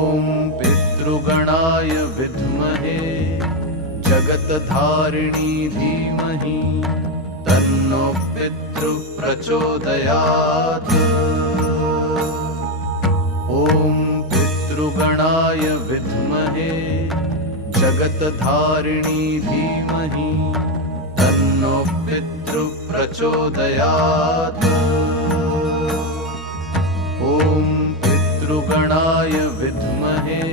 ॐ पितृगणाय विद्महे जगत्धारिणी धीमहि तन्नो पितृ प्रचोदयात्। ॐ पितृगणाय विद्महे जगत्धारिणी धीमहि तन्नो पितृ प्रचोदयात्। ॐ पितृगणाय विद्महे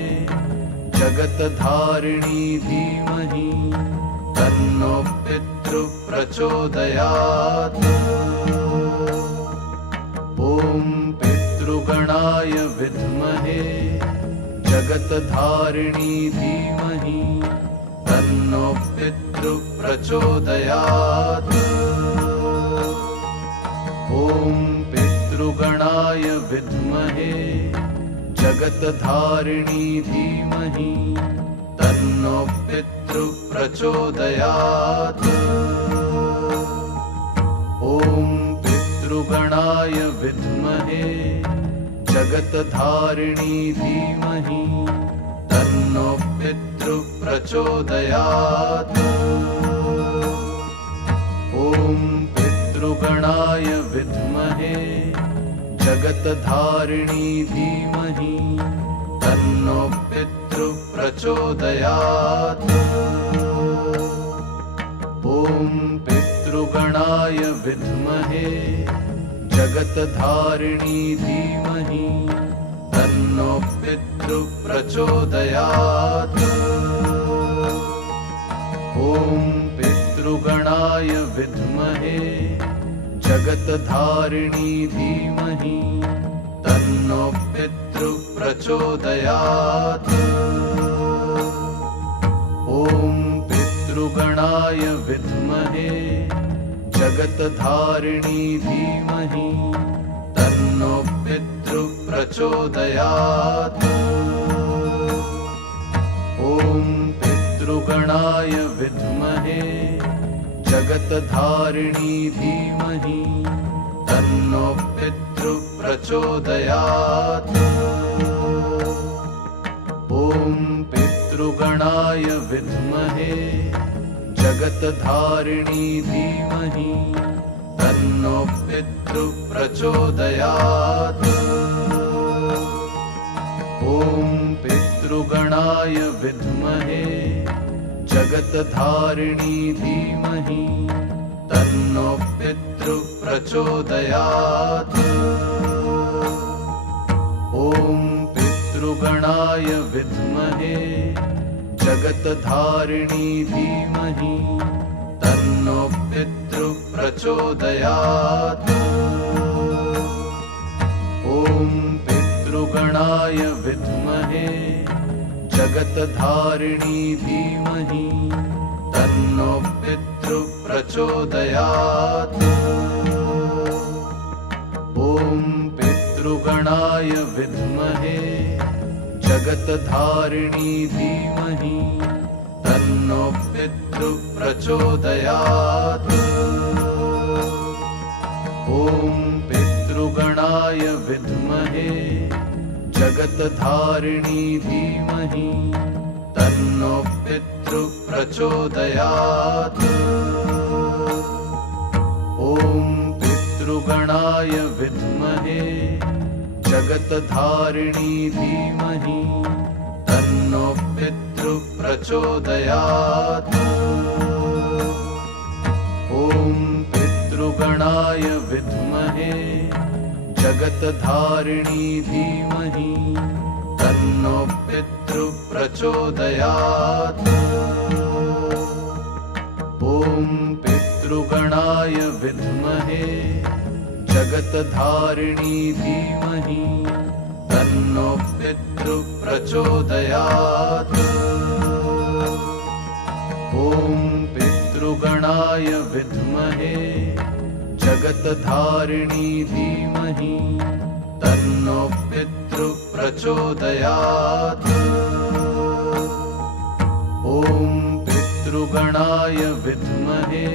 जगत्धारिणी धीमहि तन्नो पितृ प्रचोदयात्। ॐ पितृगणाय विद्महे जगत्धारिणी धीमहि तन्नो पितृ प्रचोदयात्। ॐ पितृगणाय विद्महे जगत्धारिणी धीमहि तन्नो पितृ प्रचोदयात्। ॐ पितृगणाय विद्महे जगत्धारिणी धीमहि तन्नो पितृ प्रचोदयात्। ॐ पितृगणाय विद्महे जगत्धारिणी धीमहि तन्नो पितृ प्रचोदयात्। ॐ पितृगणाय विद्महे जगत्धारिणी धीमहि तन्नो पितृ प्रचोदयात्। ॐ पितृगणाय विद्महे जगत्धारिणी धीमहि तन्नो पितृ प्रचोदयात्। ॐ पितृगणाय विद्महे जगत्धारिणी धीमहि तन्नो पितृ प्रचोदयात्। ॐ पितृगणाय विद्महे जगत्धारिणी धीमहि तन्नो पितृ प्रचोदयात्। ॐ पितृगणाय विद्महे जगत्धारिणी धीमहि तन्नो पितृ प्रचोदयात्। ॐ पितृगणाय विद्महे जगत्धारिणी धीमहि तन्नो पितृ प्रचोदयात्। ॐ पितृगणाय विद्महे जगत्धारिणी धीमहि तन्नो पितृ प्रचोदयात्। ॐ पितृगणाय विद्महे जगत्धारिणी धीमहि तन्नो पितृ प्रचोदयात्। ॐ पितृगणाय विद्महे जगत्धारिणी धीमहि तन्नो पितृ प्रचोदयात्। ॐ पितृगणाय विद्महे जगत्धारिणी धीमहि तन्नो पितृ प्रचोदयात्। ॐ पितृगणाय विद्महे जगत्धारिणी धीमहि तन्नो पितृ प्रचोदयात्। ॐ पितृगणाय विद्महे जगत्धारिणी धीमहि तन्नो पितृ प्रचोदयात्। ॐ पितृगणाय विद्महे जगत्धारिणी धीमहि तन्नो पितृ प्रचोदयात्। ॐ पितृगणाय विद्महे जगत्धारिणी धीमहि तन्नो पितृ प्रचोदयात्। ॐ पितृगणाय विद्महे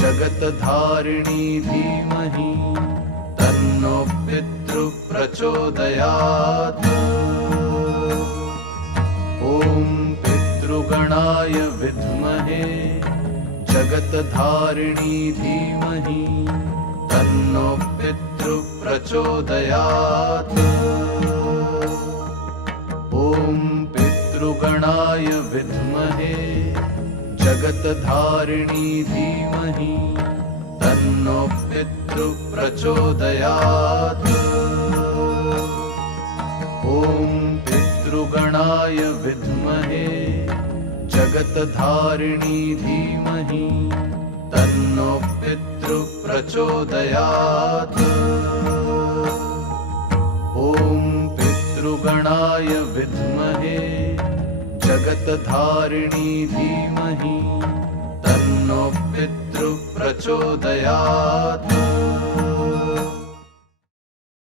जगत्धारिणी धीमहि तन्नो पितृ प्रचोदयात्। पितृगणाय विद्महे जगत्धारिणी धीमहि तन्नो पितृः प्रचोदयात्। ॐ पितृगणाय विद्महे जगत्धारिणी धीमहि तन्नो पितृः प्रचोदयात्। ॐ पितृगणाय विद्महे जगत्धारिणी धीमहि तन्नो पितृः प्रचोदयात्। ॐ पितृगणाय विद्महे जगत्धारिणी धीमहि तन्नो पितृः प्रचोदयात्।